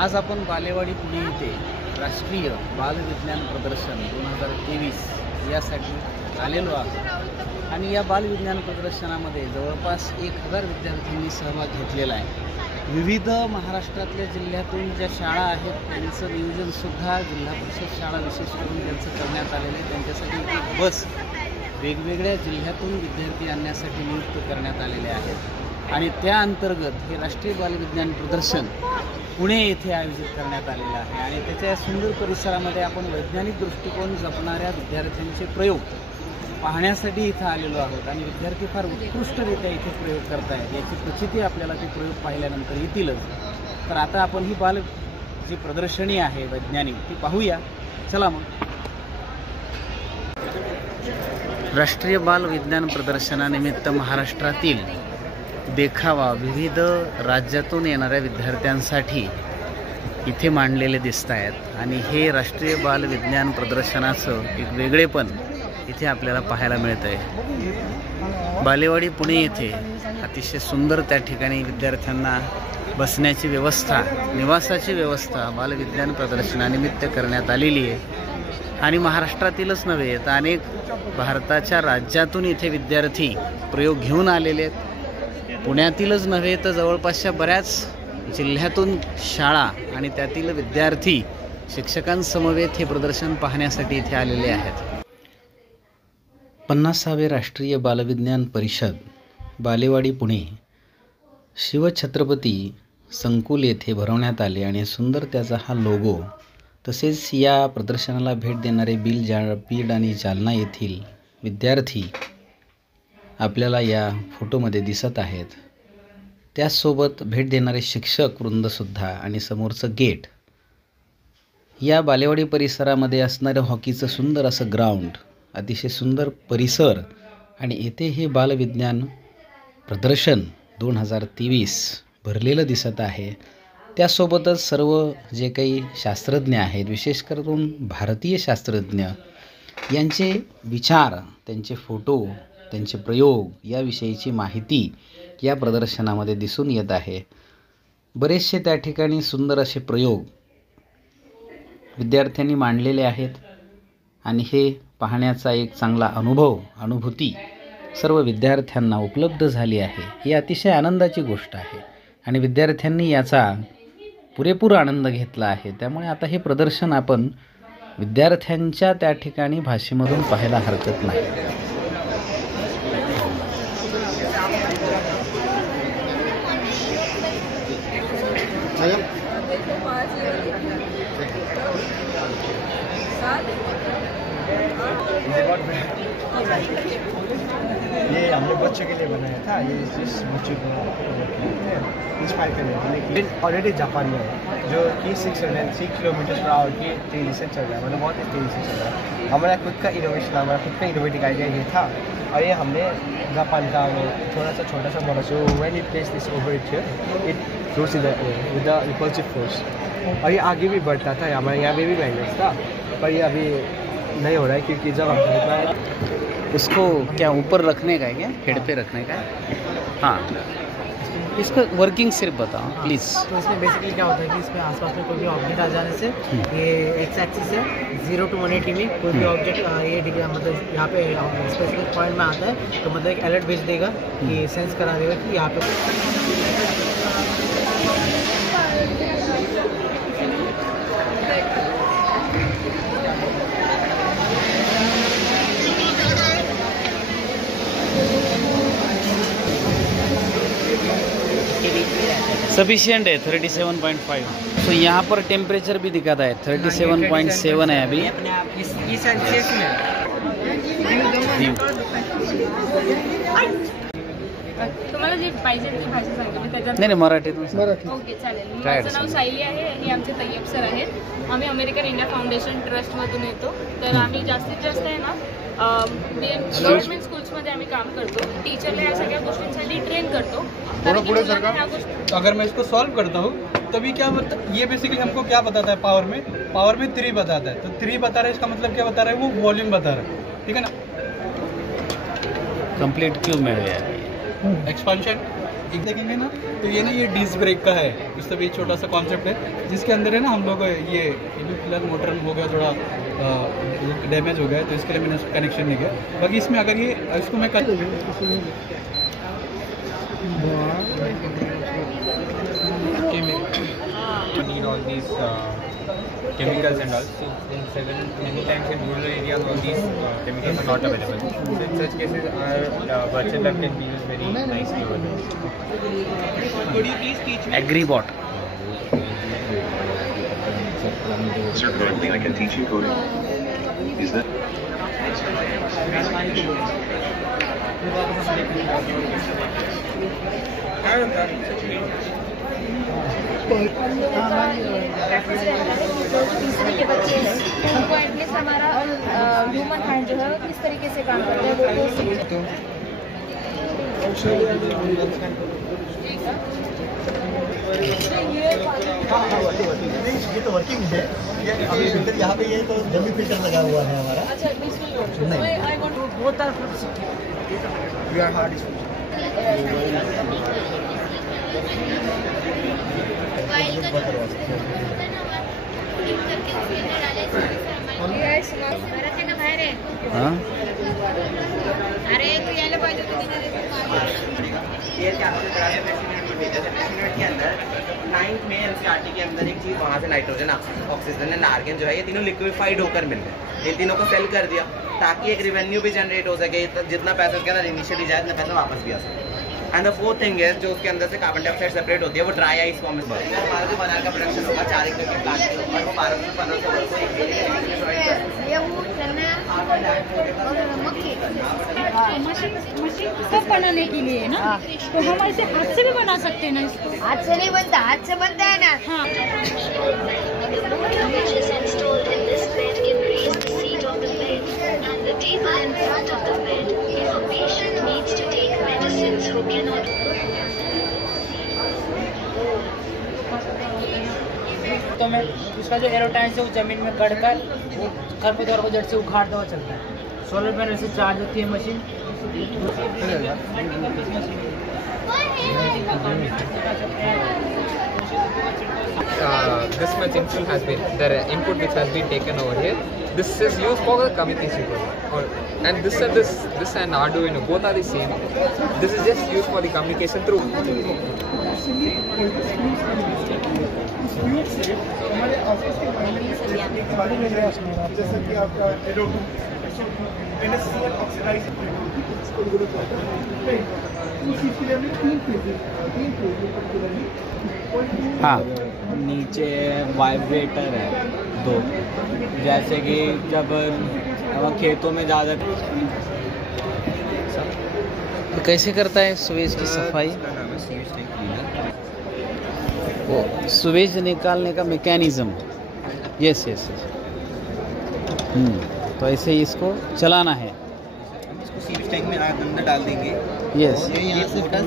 आज आपण बालेवाडी पुणे येथे राष्ट्रीय बालविज्ञान प्रदर्शन 2023 यासाठी आलेलो आहोत आणि या बालविज्ञान प्रदर्शनामध्ये जवळपास 1000 विद्यार्थ्यांनी सहभाग घेतलेला आहे। विविध महाराष्ट्रातल्या जिल्ह्यातून ज्या शाळा आहेत त्यांचं नियोजनसुद्धा जिल्हा परिषद शाळा विशेष करून त्यांचं करण्यात आलेलं आहे। त्यांच्यासाठी एक बस वेगवेगळ्या जिल्ह्यातून विद्यार्थी आणण्यासाठी नियुक्त करण्यात आलेले आहेत आणि त्या अंतर्गत हे राष्ट्रीय बालविज्ञान प्रदर्शन पुणे येथे आयोजित करण्यात आलेलं आहे आणि त्याच्या सुंदर परिसरामध्ये आपण वैज्ञानिक दृष्टिकोन जपणाऱ्या विद्यार्थ्यांचे प्रयोग पाहण्यासाठी इथं आलेलो आहोत आणि विद्यार्थी फार उत्कृष्टरित्या इथे प्रयोग करत आहेत। याची प्रचिती आपल्याला ते प्रयोग पाहिल्यानंतर येतीलच। तर आता आपण ही जी प्रदर्शनी आहे वैज्ञानिक ती पाहूया। चला मग। राष्ट्रीय बाल विज्ञान प्रदर्शनानिमित्त महाराष्ट्रातील देखावा विविध राज्यातून येणाऱ्या विद्यार्थ्यांसाठी इथे मांडलेले दिसत आहेत आणि हे राष्ट्रीय बाल विज्ञान प्रदर्शनाचं एक वेगळेपण इथे आपल्याला पाहायला मिळत आहे। बालेवाडी पुणे येथे अतिशय सुंदर त्या ठिकाणी विद्यार्थ्यांना बसण्याची व्यवस्था, निवासाची व्यवस्था बालविज्ञान प्रदर्शनानिमित्त करण्यात आलेली आहे आणि महाराष्ट्रातीलच नव्हे तर अनेक भारताच्या राज्यातून इथे विद्यार्थी प्रयोग घेऊन आलेले आहेत। पुण्यातीलच नव्हे तर जवळपासच्या बऱ्याच जिल्ह्यातून शाळा आणि त्यातील विद्यार्थी शिक्षकांसमवेत हे प्रदर्शन पाहण्यासाठी इथे आलेले आहेत। 50वे राष्ट्रीय बालविज्ञान परिषद बालेवाडी पुणे शिवछत्रपती संकुल येथे भरवण्यात आले आणि सुंदर त्याचा हा लोगो तसेच या प्रदर्शनाला भेट देणारे बीड आणि जालना येथील विद्यार्थी आपल्याला या फोटोमध्ये दिसत आहेत। त्याचसोबत भेट देणारे शिक्षक वृंदसुद्धा आणि समोरचं गेट। या बालेवाडी परिसरामध्ये असणारं हॉकीचं सुंदर असं ग्राउंड, अतिशय सुंदर परिसर आणि येथे हे बालविज्ञान प्रदर्शन 2023 भरलेलं दिसत आहे। त्यासोबतच सर्व जे काही शास्त्रज्ञ आहेत, विशेष करून भारतीय शास्त्रज्ञ यांचे विचार, त्यांचे फोटो, त्यांचे प्रयोग याविषयीची माहिती या प्रदर्शनामध्ये दिसून येत आहे। बरेचसे त्या ठिकाणी सुंदर असे प्रयोग विद्यार्थ्यांनी मांडलेले आहेत आणि हे पाहण्याचा एक चांगला अनुभूती सर्व विद्यार्थ्यांना उपलब्ध झाली आहे। ही अतिशय आनंदाची गोष्ट आहे आणि विद्यार्थ्यांनी याचा पुरेपूर आनंद घेतला आहे। त्यामुळे आता हे प्रदर्शन आपण विद्यार्थ्यांच्या त्या ठिकाणी भाषेमधून पाहायला हरकत नाही। ये हमने बच्चों के लिए बनाया था। ये जिस बच्चे को इंस्पायर करने के लिए लेकिन ऑलरेडी जापान में है जो कि 603 किलोमीटर/आवर की तेज़ी से चल रहा है, मतलब बहुत तेज़ी से चल रहा है। हमारा खुद का इनोवेशन, हमारा खुद का इनोवेटिव आइडिया ये था और ये हमने जापान का वो थोड़ा सा छोटा सा मॉडल जो when it place this over it floats in the air with the repulsive force और ये आगे भी बढ़ता था। हमारे यहाँ पे भी मैग्नेट्स था पर ये अभी नहीं हो रहा है क्योंकि जब हम इसको क्या ऊपर रखने का है, क्या हेड पे रखने का है? हाँ, इसका वर्किंग सिर्फ बताओ प्लीज़। तो इसमें बेसिकली क्या होता है कि इसमें आसपास में कोई भी ऑब्जेक्ट आ जाने से ये एक्स एक्सिस है 0 to 180 में कोई भी ऑब्जेक्ट ये डिग्री मतलब यहाँ पे स्पेसिफिक पॉइंट में आता है तो मतलब एक अलर्ट भेज देगा कि सेंस करा देगा कि यहाँ पे सफिशिएंट है 37.5। तो यहाँ पर टेम्परेचर भी दिखाता है 37.7 है अभी। तुम्हाला जे पाहिजे ती भाषा सांगते मी त्याच्यात नाही मराठीतून ओके चालेल। माझं नाव सायली आहे, हे आमचे तय्यब सर आहेत। आम्ही अमेरिकन इंडिया फाउंडेशन ट्रस्टमधून येतो। तर आम्ही जास्तीत जास्त आहे ना गव्हर्नमेंट स्कूल्समध्ये आम्ही काम करतो। टीचरला या सगळ्या गोष्टींसाठी ट्रेन करतो। अगर मैं इसको सॉल्व करता हूँ तभी क्या मतलब ये बेसिकली हमको क्या बताता है, पावर में 3 बताता है। तो 3 बता रहा है, इसका मतलब क्या बता रहा है, वो वॉल्यूम बता रहा है, ठीक है ना। कंप्लीट क्यों मिल गया एक्सपेंशन एक देखेंगे ना तो ये ना ये डिस्क ब्रेक का है, मतलब ये छोटा सा कॉन्सेप्ट है जिसके अंदर है ना हम लोग ये फिलहाल मोटर हो गया थोड़ा डैमेज हो गया तो इसके लिए मैंने उसका कनेक्शन नहीं किया। बाकी इसमें अगर ये इसको मैं कर need all these chemicals and all. So many times in rural areas all these chemicals are not available. So in such cases our virtual lab can be used very nicely over there. Could you please teach me? Agribot. Sir, currently I can teach you coding. Is that? तीसरे के बच्चे हैं उनको at least हमारा human hand जो है वो किस तरीके से काम करता है वो सीखते हैं। ये तो वर्किंग है, ये अभी फिल्टर यहाँ पे ये तो डमी फिल्टर लगा हुआ है हमारा। अच्छा वी आर हार्ड हाँ अरे तू यायला पाहिजे के अंदर 9th में एनसीईआरटी के अंदर एक चीज़ वहाँ से नाइट्रोजन ऑक्सीजन एंड आर्गन जो है ये तीनों लिक्विफाइड होकर मिल गए। इन तीनों को सेल कर दिया ताकि एक रेवेन्यू भी जनरेट हो सके, जितना पैसा उसके अंदर इनिशियली जाए उतना पैसा वापस भी आ सके। एंड द फोर्थ थिंग है जो उसके अंदर से कार्बन डाइऑक्साइड सेपरेट होती है वो ड्राई आइस फॉर्म में हमारा जो बनाना का प्रोडक्शन होगा 4 एकड़ के प्लांट के ऊपर वो 1200 मशीन सब बनाने के लिए है ना, तो हम ऐसे हाथ से भी बना सकते हैं ना इसको। हाथ से नहीं बनता, हाथ से बनता है ना। हाँ which is installed in this bed can raise the seat of the bed and the table in front of the bed if a patient needs to take medicines who cannot. तो मैं इसका जो एरोटाइट है वो जमीन में गड़कर वो खरपतवार को जड़ से उखाड़ता हुआ चलता है। सोलर पैनल से चार्ज होती है machine. This much insulin has been the input which has been taken over here. This is used for the communication code, and this and Arduino both are the same. This is just used for the communication through. हमारे office के बारे में जैसा कि आपका adobe NaCl oxidise हाँ नीचे vibrator है 2, जैसे कि जब खेतों में ज़्यादा तो कैसे करता है सुवेज की सफाई, वो सुवेज निकालने का मैकेनिज्म। यस यस यस तो ऐसे ही इसको चलाना है। इसको सीवेज टैंक में अंदर डाल देंगे। यस ये बोतल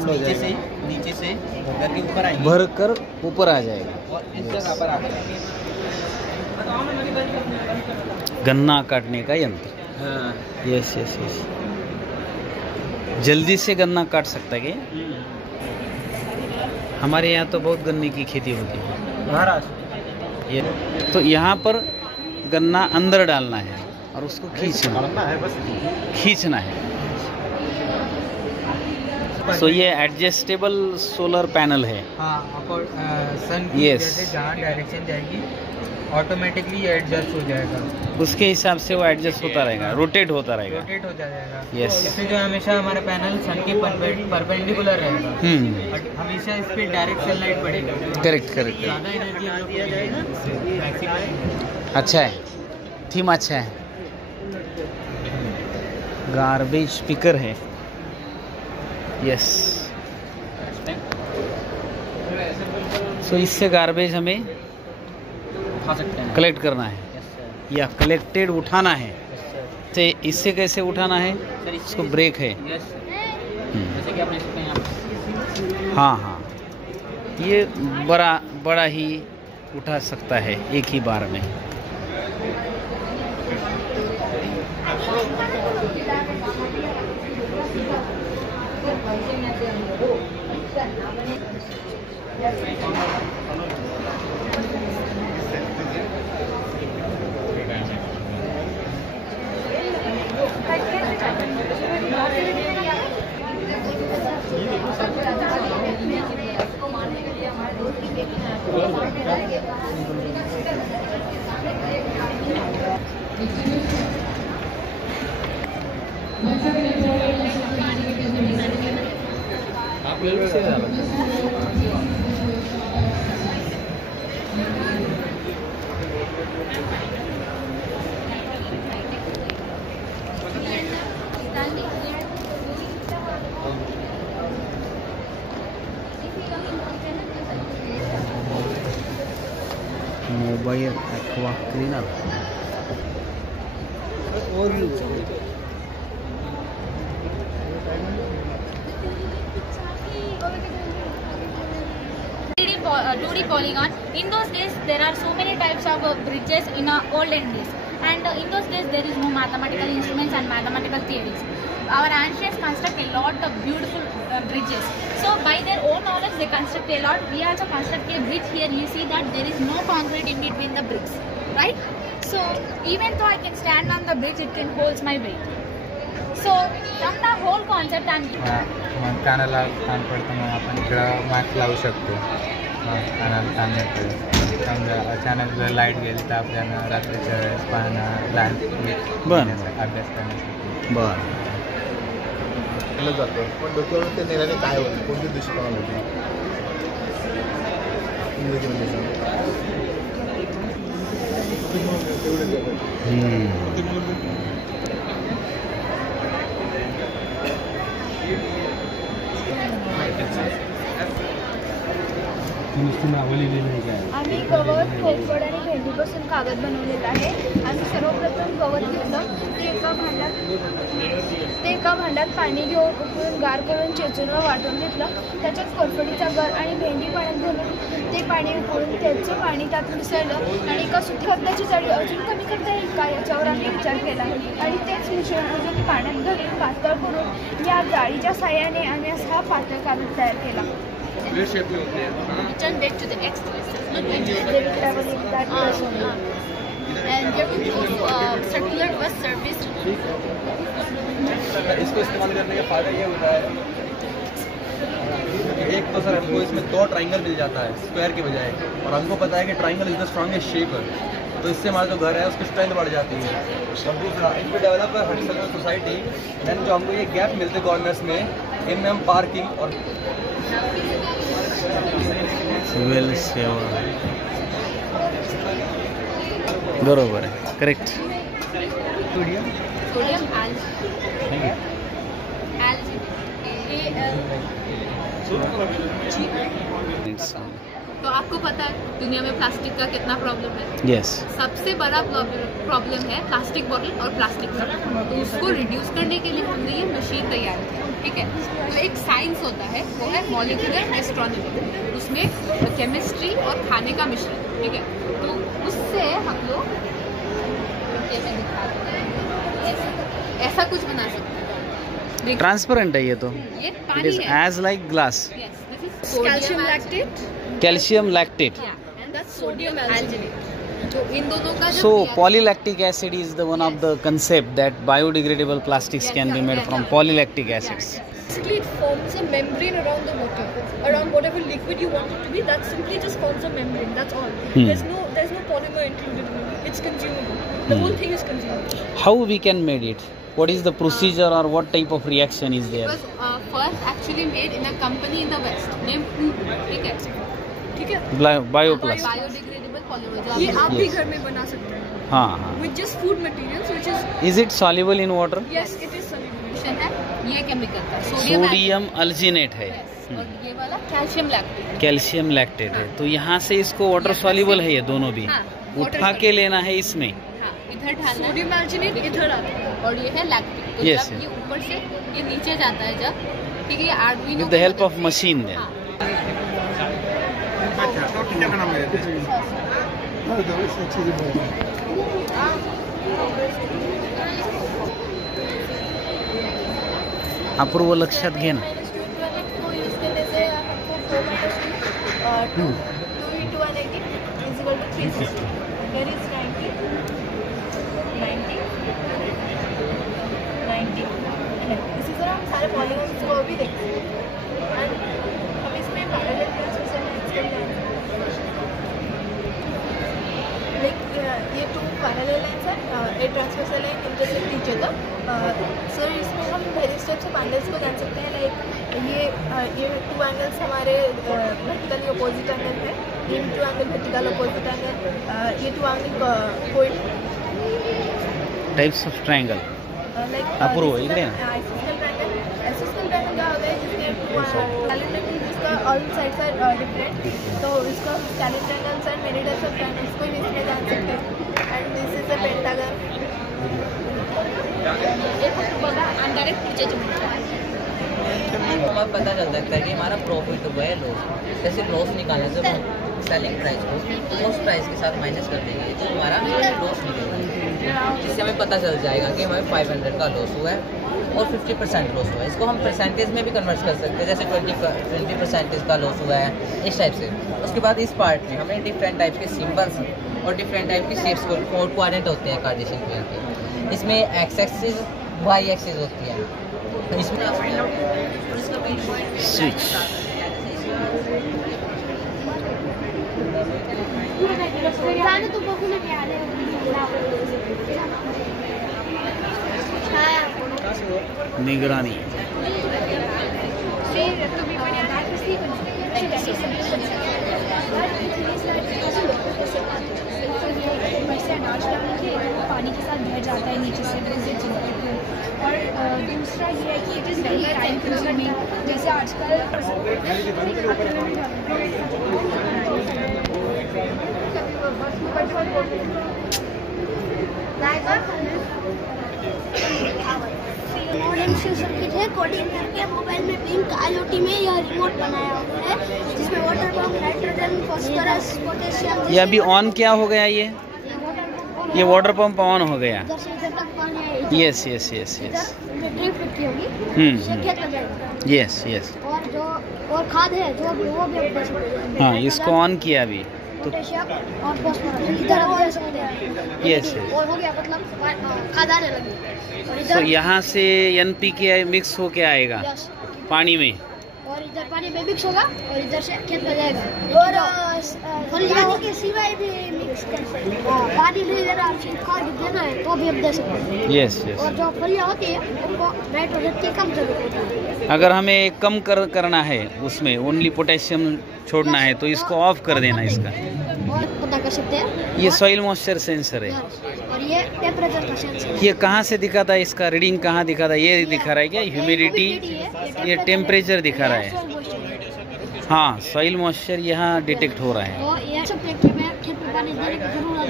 नीचे से भर के ऊपर आएंगे, भर कर ऊपर आ जाएगा और इस जगह पर आकर गन्ना काटने का यंत्र। हाँ यस यस यस जल्दी से गन्ना काट सकता है क्या? हमारे यहाँ तो बहुत गन्ने की खेती होती है महाराष्ट्र। ये तो यहाँ पर गन्ना अंदर डालना है और उसको खींचना है। सो ये एडजस्टेबल सोलर पैनल है। हाँ आपको सन की Yes. जैसे जहाँ डायरेक्शन जाएगी ऑटोमेटिकली एडजस्ट हो जाएगा, उसके हिसाब से वो एडजस्ट होता रहेगा, रोटेट होता रहेगा। रोटेट हो जाएगा। Yes. इसमें जो हमेशा हमारा पैनल सन के परपेंडिकुलर रहेगा, हमेशा इस पर डायरेक्ट सनलाइट पड़ेगा। करेक्ट करेक्ट ज़्यादा एनर्जी हम लोग को मिलेगा इससे मैक्सिमम। अच्छा है, थीम अच्छा है। गार्बेज पिकर है। यस सो इससे गार्बेज हमें उठा सकते हैं। कलेक्ट करना है या कलेक्टेड उठाना है। तो इससे कैसे उठाना है? इसको ब्रेक है। जैसे कि आप देख सकते हैं यहाँ हाँ हाँ ये बड़ा ही उठा सकता है एक ही बार में। मोबाइल एक्वा क्लीनर और2D polygon. In those days, there are so many types of bridges in olden days, and in those days there is no mathematical instruments and mathematical theories. Our ancients construct a lot of beautiful bridges. So by their own knowledge, they construct a lot. We also construct a bridge. Here you see that there is no concrete in between the bricks, right? So even though I can stand on the bridge, it can hold my weight. So from the whole concept, कानाला कान पडतं मग आपण इकडं mask लावू शकतो. कानाला कान येतं. समजा अचानक जर लाईट गेली तर आपल्याला रात्रीच्या वेळेस पाहणं लहान अभ्यास करण्यासाठी. बरं केलं जातं. पण डोक्यावर ते नेल्याने काय होतं, कोणती दुष्परिणाम होते आम्ही गवत, कोरफड आणि भेंडीपासून कागद बनवलेला आहे. आम्ही सर्वप्रथम गवत घेतलं, ते एका भांड्यात पाणी घेऊन उकळून गार करून चेचून व वाटून घेतलं. त्याच्यात कोरफडीचा गर आणि भेंडी पाण्यात घालून ते पाणी उकळून त्याचं पाणी त्यात मिसळलं आणि एका सुखी जाळी अजून कमी करता येईल का याच्यावर आम्ही विचार केला आणि तेच मिश्रण अजून पाण्यात घालून पातळ करून या जाळीच्या साह्याने आम्ही असा हा पातळ कागद तयार केला. Return back to the X not going to the traveling that and there will be also circular bus service. इसको इस्तेमाल करने का फ़ायदा ये होता है कि एक तो सर हमको इसमें 2 ट्रायंगल मिल जाता है स्क्वायर के बजाय, और हमको पता है कि triangle is the strongest shape है, तो इससे हमारा जो घर है उसकी स्ट्रेंथ बढ़ जाती है. इस पर डेवलपर हटसलर सोसाइटी देन जो हमको ये गैप मिलते कॉर्नर्स में, इनमें हम पार्किंग और सिव्हिल सेवा बरोबर आहे. करेक्ट. सोडियम तो आपको पता है दुनिया में प्लास्टिक का कितना प्रॉब्लम है. यस. सबसे बड़ा प्रॉब्लम है प्लास्टिक बॉटल और प्लास्टिक कप. तो उसको रिड्यूस करने के लिए हमने ये मशीन तैयार की. ठीक है, तो एक साइंस होता है, वो है मॉलिक्यूलर एस्ट्रोनॉमी. उसमें केमिस्ट्री और खाने का मिश्रण. ठीक है, तो उससे हम लोग ऐसा कुछ बना सकते हैं. ट्रांसपेरेंट है ये तो. ये पानी है as like glass. Calcium lactate. Calcium lactate. And that's sodium alginate. तो इन दोनों का So polylactic acid is the one of the concept that biodegradable plastics can be made from polylactic acids. Basically, it forms a membrane around the water, around whatever liquid you want it to be. That simply just forms a membrane. That's all. There's no polymer included in it. It's consumable. The whole thing is consumable. How we can made it? What is the procedure or what type of reaction is there? It was first actually made in a company in the West named ठीक है Bioplast. Biodegradable polymer. ये आप भी घर में बना सकते हैं. हाँ. With just food materials, which is. Is it soluble in water? Yes, it is soluble. है ये केमिकल का सोडियम अल्जिनेट है. और ये वाला कैल्शियम लैक्टेट. कैल्शियम लैक्टेट है. तो यहाँ से इसको वाटर सॉल्युबल है ये दोनों भी. उठा के लेना है इसमें. इधर डालना. सोडियम अल्जिनेट इधर आता है और ये है लैक्टिक. तो yes, जब ये ऊपर से ये नीचे जाता है जब, ठीक है, ये Arduino with the help of machine then. अपूर्व लक्षात घे ना. यूज करने से 2 into 180 is equal to 360. Here is 90, 90, 90 and इसी तरह हम सारे पॉलीगॉन्स को भी देखते हैं एंड हम इसमें पैरेलल ट्रांसवर्सल लाइंस के लिए लाइक ये 2 पैरेलल लाइंस है, a transversal line intersect each other. So इसमें हम पहले स्टेप से एंगल्स को जान सकते हैं. लाइक ये 2 एंगल्स हमारे वर्टिकली अपोजिट एंगल है, ये 2 एंगल वर्टिकल अपोजिट एंगल, ये 2 एंगल कोई types of triangle like approve इकडे आइसोस्केल ट्रायंगल. आइसोस्केल ट्रायंगल क्या होता है जिसके कैलेंडर जिसका ऑल साइड्स आर डिफरेंट, तो इसको calendar triangles and many types of triangles को इसमें जान सकते हैं. And this is a pentagon. and direct purchase हमें पता चल सकता है कि हमारा प्रॉफिट हुआ है लॉस. जैसे लॉस निकालने से हम सेलिंग प्राइस को कॉस्ट प्राइस के साथ माइनस कर देंगे तो हमारा लॉस निकलेगा. जिससे हमें पता चल जाएगा कि हमें 500 का लॉस हुआ है और 50% लॉस हुआ है. इसको हम परसेंटेज में भी कन्वर्ट कर सकते हैं, जैसे 20% का लॉस हुआ है इस टाइप से. उसके बाद इस पार्ट में हमें डिफरेंट टाइप के सिम्बल्स और डिफरेंट टाइप की शेप्स को कोऑर्डिनेट होते हैं कार्टेशियन प्लेन के. इसमें एक्स एक्सिस वाई एक्सिस होती है. इसमें स्विच निगरानी पानी के साथ बह जाता है नीचे से. और दूसरा ये है कि it is very time consuming. जैसे आजकल मॉडर्न सर्किट है कोडिंग करके मोबाइल में पिंक IoT में यह रिमोट बनाया हुआ है जिसमें water pump, nitrogen, phosphorus, potassium. ये अभी ऑन क्या हो गया? ये वाटर पंप ऑन हो गया. Yes yes yes yes. Yes yes. और जो और खाद है जो भी वो भी दे सकते हैं. हाँ, इसको ऑन किया अभी तो पोटेशियम और फास्फोरस इधर हो सकते हैं. Yes yes. और हो गया मतलब खाद आने लगी. तो यहाँ से NPK मिक्स होके आएगा पानी में और इधर पानी में मिक्स होगा और इधर से खेत में जाएगा. और फलियां के सिवाय भी मिक्स कर सकते हैं. पानी नहीं देना खाद देना है तो भी हम दे सकते हैं. Yes yes. और जो फलियां होती है उनको नाइट्रोजन की कम जरूरत होती है. अगर हमें कम करना है उसमें ओनली पोटेशियम छोड़ना है तो इसको ऑफ कर देना इसका. और पता कर सकते हैं. ये सॉइल मॉइस्चर सेंसर है. और ये टेम्परेचर का सेंसर है. ये कहाँ से दिखाता है? इसका रीडिंग कहाँ दिखाता है? ये दिखा रहा है क्या? ह्यूमिडिटी, ये टेम्परेचर दिखा रहा है. हाँ, सॉइल मॉइस्चर यहाँ डिटेक्ट हो रहा है. और ये सब फैक्ट्री में खेत में पानी देने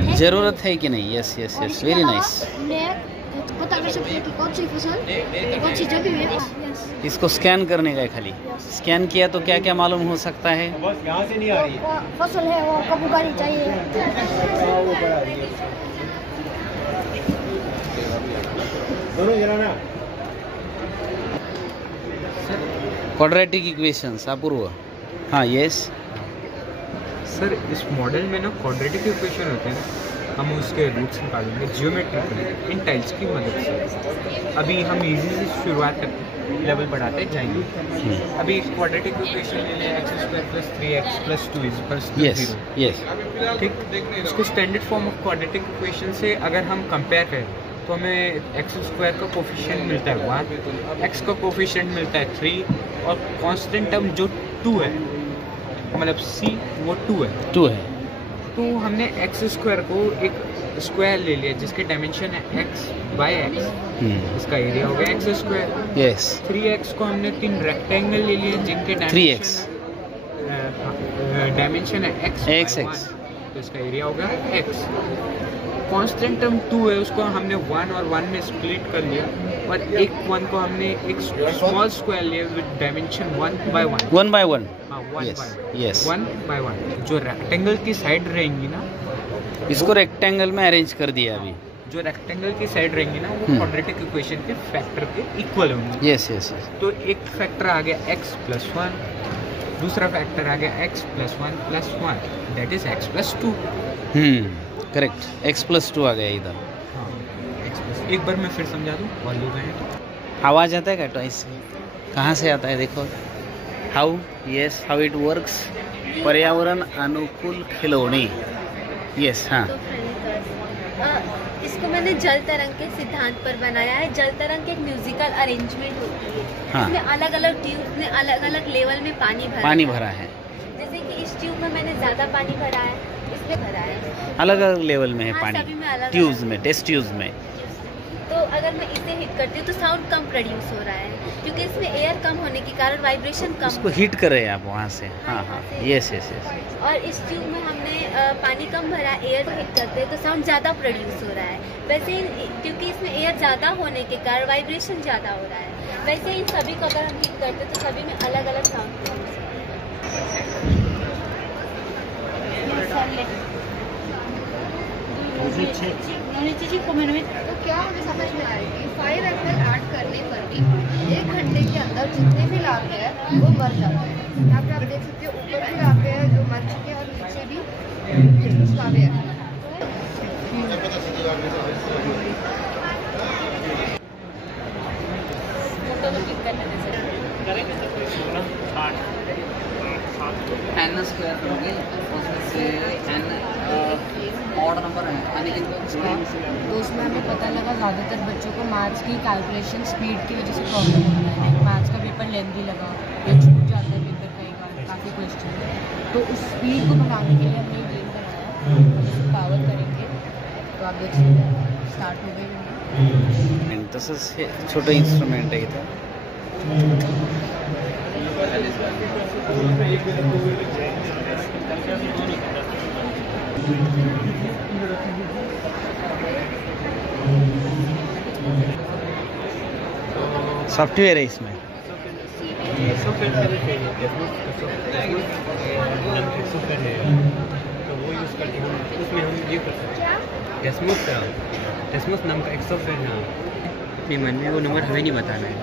की जरूरत है कि नहीं? Yes yes yes. Very nice. पता कर सकते हैं कि कौन सी फसल कौन सी जगह में. इसको स्कैन करने का खाली स्कैन किया तो क्या क्या मालूम हो सकता है? यहाँ से नहीं आ रही है फसल है वो कब उगानी चाहिए. दोनों जरा ना. क्वाड्रेटिक इक्वेशंस अपूर्व. हाँ यस सर. इस मॉडल में ना क्वाड्रेटिक इक्वेशन होते हैं ना, हम उसके रूट्स निकालेंगे जियोमेट्रिकली इन टाइल्स की मदद से. अभी हम इजी से शुरुआत करते लेवल बढ़ाते जाएंगे. अभी क्वाड्रेटिक इक्वेशन ले लें x² + 3x + 2 = 0. यस. ठीक. उसको standard form of quadratic equation से अगर हम कंपेयर करें तो हमें x² का कोफिशिएंट मिलता है 1, x का कोफिशिएंट मिलता है 3 और कांस्टेंट टर्म जो 2 है मतलब c वो 2 है. तो हमने x² को एक स्क्वायर ले लिया जिसके डायमेंशन है x/x. इसका एरिया हो गया x². यस. 3x को हमने 3 रेक्टेंगल ले लिए जिनके डायमेंशन है x/1. तो इसका एरिया हो गया x. कांस्टेंट टर्म 2 है उसको हमने 1 और 1 में स्प्लिट कर लिया और एक 1 को हमने एक स्मॉल स्क्वायर लिया विद डायमेंशन 1/1. 1/1. हाँ, 1/1. यस. 1/1. जो रेक्टेंगल की साइड रहेंगी ना इसको रेक्टेंगल में अरेंज कर दिया अभी. जो रेक्टेंगल की साइड रहेंगी ना वो क्वाड्रेटिक इक्वेशन के फैक्टर के इक्वल होंगी. Yes yes yes. तो एक फैक्टर आ गया x + 1 दूसरा फैक्टर आ गया x+1+1 that is x+2। Correct, x+2 आ गया इधर। हाँ, एक बार मैं फिर समझा दूँ वॉल्यूम है। आवाज़ आता है क्या टॉयस से? कहाँ से आता है देखो। How it works. पर्यावरण अनुकूल खिलौने। यस, हाँ। इसको मैंने जल तरंग के सिद्धांत पर बनाया है। जल तरंग एक म्यूजिकल अरेंजमेंट होती है। हाँ। इसमें अलग अलग ट्यूब में अलग अलग लेवल में पानी भरा है। जैसे कि इस ट्यूब में मैंने ज़्यादा पानी भरा है, इसमें भरा है। अलग अलग लेवल में है। हाँ, पानी सभी में अलग ट्यूब्स में, टेस्ट ट्यूब्स में। तो अगर मैं इसे हिट करती हूँ तो साउंड कम प्रोड्यूस हो रहा है, क्योंकि इसमें एयर कम होने के कारण वाइब्रेशन कम। इसको हिट कर रहे हैं आप वहाँ से। हाँ हाँ, यस। और इस ट्यूब में हमने पानी कम भरा, एयर को हिट करते हैं तो साउंड ज़्यादा प्रोड्यूस हो रहा है। वैसे क्योंकि इसमें एयर ज़्यादा होने के कारण वाइब्रेशन ज़्यादा हो रहा है। वैसे इन सभी को अगर हम हिट करते हैं तो सभी में अलग अलग साउंड प्रोड्यूस तो क्या मुझे समझ में आएगी 5 ml ऐड करने पर भी 1 घंटे के अंदर जितने भी लाभे हैं वो मर जाते हैं। यहाँ पे आप देख सकते हो ऊपर भी लाभे हैं जो मर चुके हैं और नीचे भी कुछ लाभे हैं। एन स्क्वायर करोगे उसमें से एन ऑड नंबर है तो उसमें हमें पता लगा ज़्यादातर बच्चों को मैथ्स की कैलकुलेशन स्पीड की वजह से प्रॉब्लम होता है। मैथ्स का पेपर लेंथी लगा या छूट जाता है पेपर कई बार, काफ़ी क्वेश्चन। तो उस स्पीड को बढ़ाने के लिए हमने गेम बनाया, हम पावर करेंगे। तो आप देख सकते हैं स्टार्ट हो गई। तसंच हे छोटं इन्स्ट्रुमेंट आहे इथं। सॉफ्टवेयर है इसमें। सॉफ्टवेयर है तो वो यूज़ करके हम उसमें हम ये कर सकते हैं। डेस्मोस नाम का एक सॉफ्टवेयर है। अपने मन में वो नंबर हमें नहीं बताना है,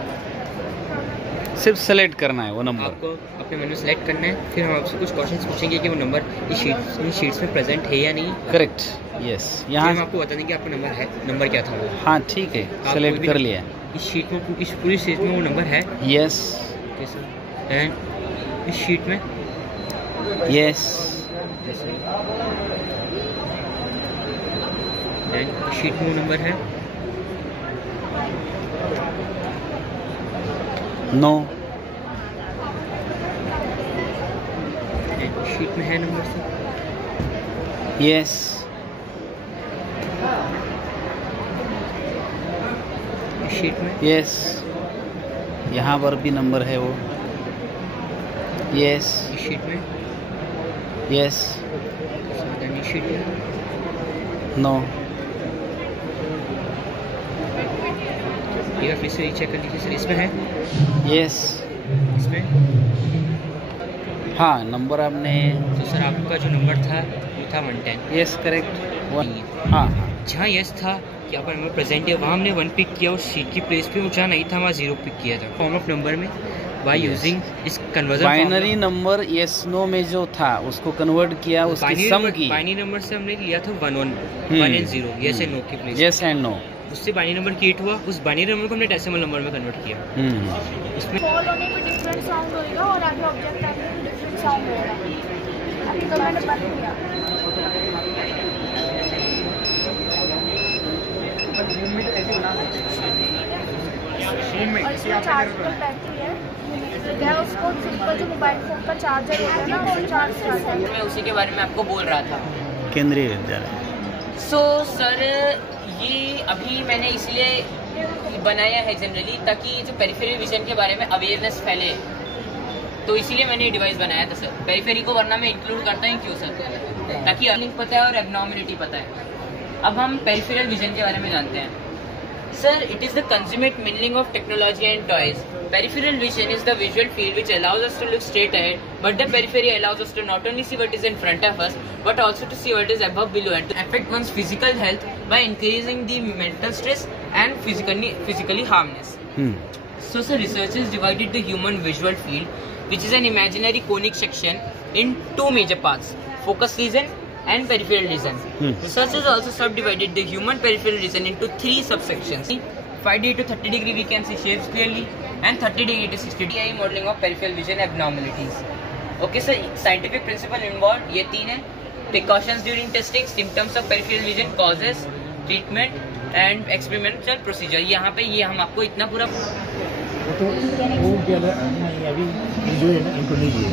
सिर्फ सेलेक्ट करना है वो नंबर। आपको अपने मन में सेलेक्ट करना है। फिर हम आपसे कुछ क्वेश्चंस पूछेंगे कि वो नंबर इन शीट्स में प्रेजेंट है या नहीं। Correct, yes. यहाँ हम आपको बता देंगे आपका नंबर है, नंबर क्या था वो। हाँ ठीक है, सेलेक्ट कर लिया। इस शीट में, इस पूरी शीट में वो नंबर है। यस। एंड इस शीट में यस। एंड इस शीट में वो नंबर है। नो। शीट में है नंबर से। यस। शीट में यस। यहाँ पर भी नंबर है वो। यस। शीट में यस। शीट में नो। ये फिर से चेक कर लीजिए सर, इसमें है। यस। इसमें हाँ नंबर आपने। तो सर आपका जो नंबर था वो था 110। Yes correct. हाँ जहाँ यस था कि आपका नंबर प्रेजेंट है वहाँ हमने 1 पिक किया, और सी की प्लेस पे जहाँ नहीं था वहाँ 0 पिक किया था। फॉर्म ऑफ नंबर में बाय यूजिंग इस conversion binary number yes no में जो था उसको कन्वर्ट किया, उसकी सम की। बाइनरी नंबर से हमने लिया था 1 एंड 0, यस एंड नो की प्लेस। Yes and no. उससे बाइनरी नंबर क्रिएट हुआ, उस बाइनरी नंबर को हमने डेसिमल नंबर में कन्वर्ट किया। उसमें कॉल होने पे डिफरेंट साउंड होएगा और आगे ऑब्जेक्ट आने पे डिफरेंट साउंड होएगा। अभी तो मैंने बंद किया। और इसमें चार्जेबल बैटरी है। क्या उसको सिंपल जो मोबाइल फोन का चार्जर होता है ना वो चार्ज करता है। मैं उसी के बारे में आपको बोल रहा था। केंद्रीय विद्यालय। सो सर ये अभी मैंने इसलिए बनाया है जनरली ताकि जो पेरिफेरल विजन के बारे में अवेयरनेस फैले, तो इसीलिए मैंने ये डिवाइस बनाया था सर। पेरिफेरी को वरना मैं इंक्लूड करता ही क्यों सर, ताकि अर्निंग पता है और एबनॉर्मलिटी पता है। अब हम पेरिफेरल विजन के बारे में जानते हैं sir. It is the consummate meaning of technology and toys. Peripheral vision is the visual field which allows us to look straight ahead, but the periphery allows us to not only see what is in front of us, but also to see what is above, below, and to affect one's physical health by increasing the mental stress and physically harmness. So researchers divided the human visual field which is an imaginary conic section in two major parts, focus region and peripheral region. Researchers also subdivided the human peripheral region into three subsections. 5D to 30 degree we can see shapes clearly, and 30 degree to 60 degree modeling of peripheral vision abnormalities. Okay, so scientific principle involved ये तीन है: precautions during testing, symptoms of peripheral vision, causes, treatment and experimental procedure. यहाँ पे ये हम आपको इतना पूरा तो वो क्या नहीं अभी जो है ना इनको नहीं दिए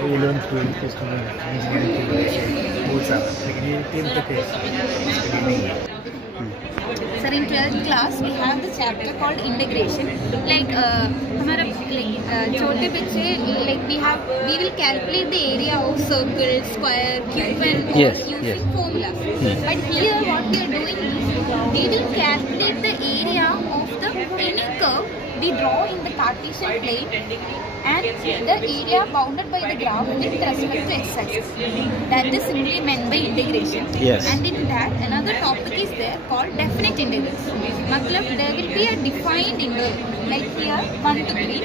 11th 12th के स्टूडेंट इंजीनियरिंग के बहुत सारा, लेकिन ये 10th तक है नहीं है। Sir, in 12th class we have the chapter called integration. Like हमारा छोटे बच्चे we will calculate the area of circle, square, cube and using formulas. But here what we are doing is we will calculate the area of the any curve we draw in the Cartesian plane and the area bounded by the graph with respect to x-axis. That is simply meant by integration. And in that another topic is there called definite integrals. Matlab there will be a defined interval, like here 1 to 3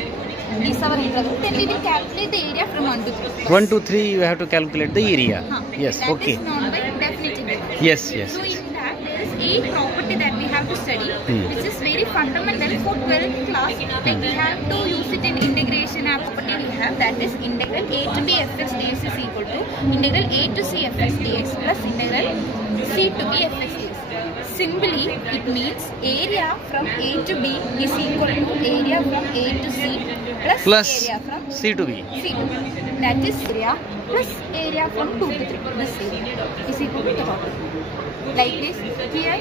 is our interval. Then we will calculate the area from 1 to 3. 1 to 3 you have to calculate the area. Yes, that okay. That is known by definite integral. Yes. So in that there is a property that we have to study, which is very fundamental for 12th class. Like we have to use it in integration. A property we have, that is integral a to b fx dx is equal to integral a to c fx dx plus integral c to b fx dx. Simply it means area from a to b is equal to area from a to c plus area from c to b. That is area plus area from 2 to 3. This area is equal to the property. Like this, here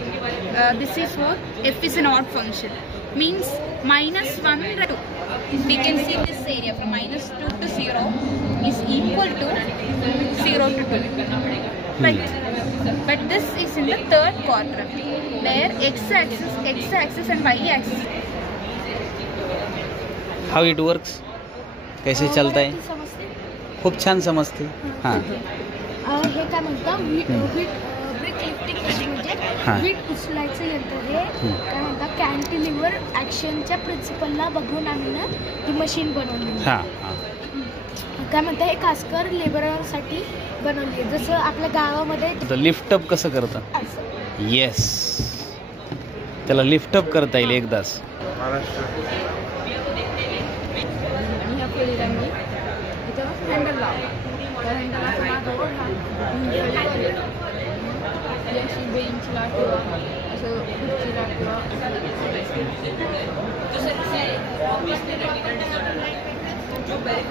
this is for f is an odd function, means minus 1 to 2. We can see this area from minus 2 to 0 is equal to 0 to 2. Right. But this is in the third quadrant, where x-axis and y-axis. How it works? कैसे चलता है? खूप छान समजते. हाँ. हे काय म्हणतात brick lifting म्हणजे वीट उचलायचं यंत्र हे काय म्हणतात कॅन्टिलिव्हर ॲक्शनच्या प्रिन्सिपलला बघून आम्ही ना ही मशीन बनवली. काय म्हणतात हे खासकर लेबरांसाठी बनवली आहे. जसं आपल्या गावामध्ये लिफ्टअप कसं करतात? येस, त्याला लिफ्टअप करता येईल एकदाच. हँडल लाव त्या हँडलला अशी बेंचला किंवा असं खुर्चीला किंवा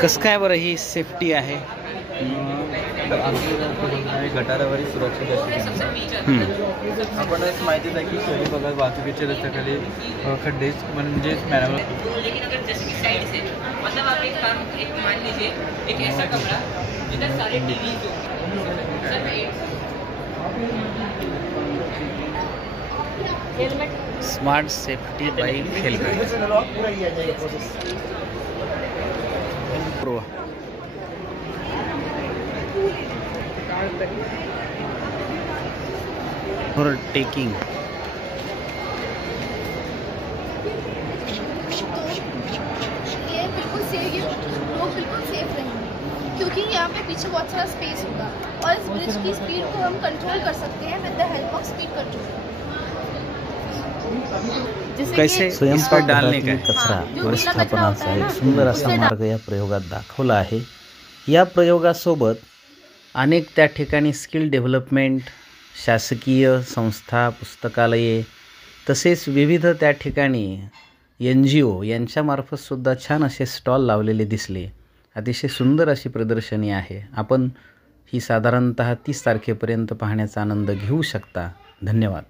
कसं काय बरं ही सेफ्टी आहे? गटारावरील सुरक्षा आपणच माहितीच आहे की शहरी भागात वाहतुकीच्या रस्त्याखाली खड्डे म्हणजे मतलब आप एक मान लीजिए एक ऐसा कमरा जिधर सारे TV smart safety bye helmet. For taking बिल्कुल सेफ रहेंगे, क्योंकि यहाँ पे पीछे बहुत सारा स्पेस होगा और इस ब्रिज की स्पीड को हम कंट्रोल कर सकते हैं with the help of speed control. कैसे स्वयंपाकघरातील कचरा व्यवस्थापनाचा एक सुंदर असा मार्ग या प्रयोगात दाखवला आहे. या प्रयोगासोबत अनेक त्या ठिकाणी स्किल डेव्हलपमेंट, शासकीय संस्था, पुस्तकालये तसेच विविध त्या ठिकाणी NGO यांच्यामार्फतसुद्धा छान असे स्टॉल लावलेले दिसले. अतिशय सुंदर अशी प्रदर्शनी आहे. आपण ही साधारणतः 30 तारखेपर्यंत पाहण्याचा आनंद घेऊ शकता. धन्यवाद.